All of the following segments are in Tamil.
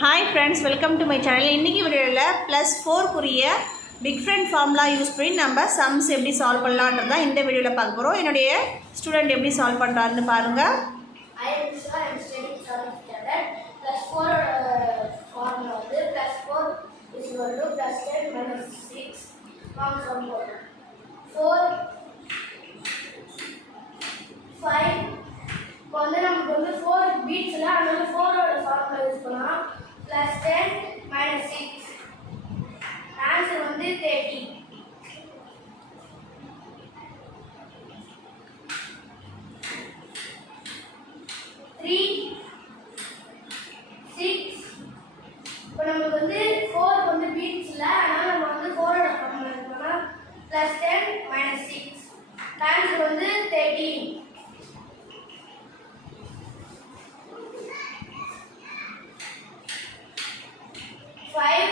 Hi friends, welcome to my channel. இன்னைக்கு வீடியோல +4 குரிய பிக் ஃப்ரெண்ட் ஃபார்முலா யூஸ் பண்ணி நம்ம சம்ஸ் எப்படி சால்வ் பண்ணலாம்ன்றத இந்த வீடியோல பார்க்க போறோம். என்னுடைய ஸ்டூடண்ட் எப்படி சால்வ் பண்றாருன்னு பாருங்க. I am studying solid standard +4 formula வந்து +4 is equal to +10 minus 6 from some 4 5 வந்து நமக்கு வந்து 4 பீட்ஸ்ல அதனால 4 ஓட ஃபார்முலா யூஸ் பண்ணலாம் +10 minus 6 ஆன்சர் வந்து 30 3 6 இப்போ நமக்கு வந்து 4 வந்து பீட்ஸ் இல்ல அதனால நம்ம வந்து 4 ஓட ஃபார்முலா யூஸ் பண்ணலாம் +10 minus 6 ஆன்சர் வந்து 13 5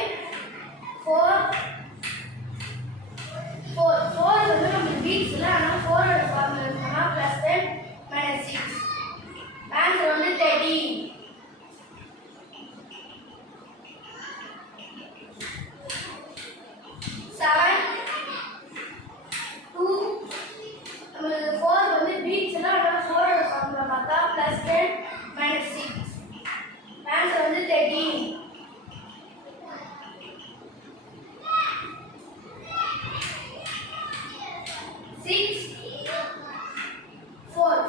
4 வந்து நமக்கு பீட்ஸ் இல்ல அதனால 4 ஓட ஃபார்முலா யூஸ் பண்ணலாம் +10 minus 6 ஆன்சர் வந்து 13 7 2 நமக்கு 4 வந்து பீட்ஸ் இல்ல அதனால 4 ஓட ஃபார்முலா பார்த்தா +10 minus 6 ஆன்சர் வந்து 13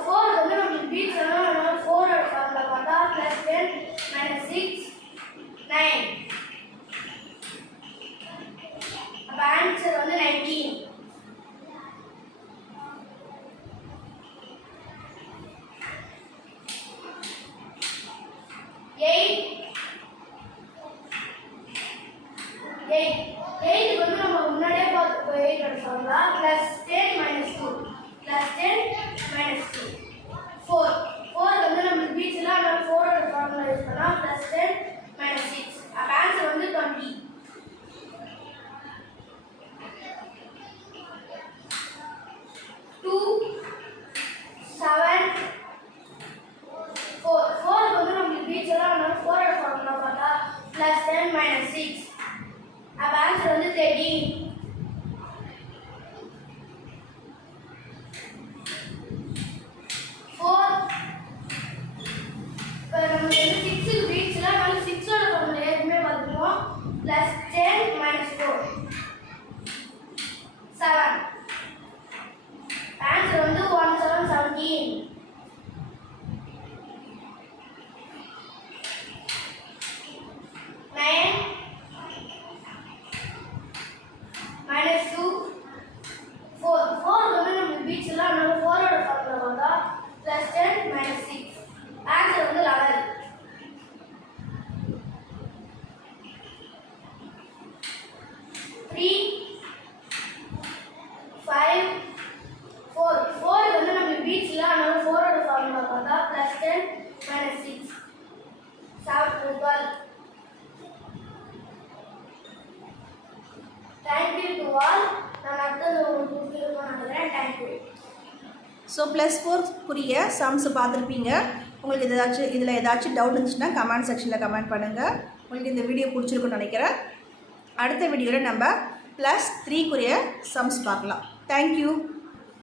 4 வந்து நமக்கு பீட்ஸ் அதனால 4 ஓட ஃபார்முலா பார்த்தா +10 minus 6 9 அப்ப ஆன்சர் வந்து 19 8 வந்து நம்ம முன்னாடியே பார்த்து 8 ஓட ஃபார்முலா +10 minus 2 +10 minus 2 4 வந்து நமக்கு பீட்ஸ் இல்ல அதனால 4 ஓட ஃபார்முலா யூஸ் பண்ணா +10 minus 6 அப்ப ஆன்சர் வந்து 20 2 7 4 வந்து நமக்கு பீட்ஸ் இல்ல அதனால 4 ஓட ஃபார்முலா பார்த்தா +10 minus 6 அப்ப ஆன்சர் வந்து 13 நமக்கு வந்து 6 பீட்ஸ்ல நம்ம 6 ஓட ஃபார்முலா ஏற்கனவே பார்த்துட்டோம் +10 minus 4 7 ஆன்சர் வந்து 17 9 minus 2 4 வந்து நம்ம பீட்ஸ்ல நம்ம 4 ஓட ஃபார்முலா பார்த்தா +10 minus 6 ஆன்சர் வந்து 11 3 5 4 வந்து நம்ம பீட்ஸ் இல்ல அதனால 4 ஓட ஃபார்முலா பார்த்தா +10 minus 6 7 12 Thank you to all. நான் அடுத்தது உங்களுக்கு கொடுத்துருக்கோம் நினைக்கிறேன். Thank you. ஸோ +4 குரிய சம்ஸ் பார்த்துருப்பீங்க. உங்களுக்கு இதில் ஏதாச்சும் டவுட் இருந்துச்சுன்னா கமெண்ட் செக்ஷனில் கமெண்ட் பண்ணுங்கள். உங்களுக்கு இந்த வீடியோ பிடிச்சிருக்குன்னு நினைக்கிறேன். அடுத்த வீடியோவில் நம்ம +3 குரிய சம்ஸ் பார்க்கலாம். தேங்க்யூ.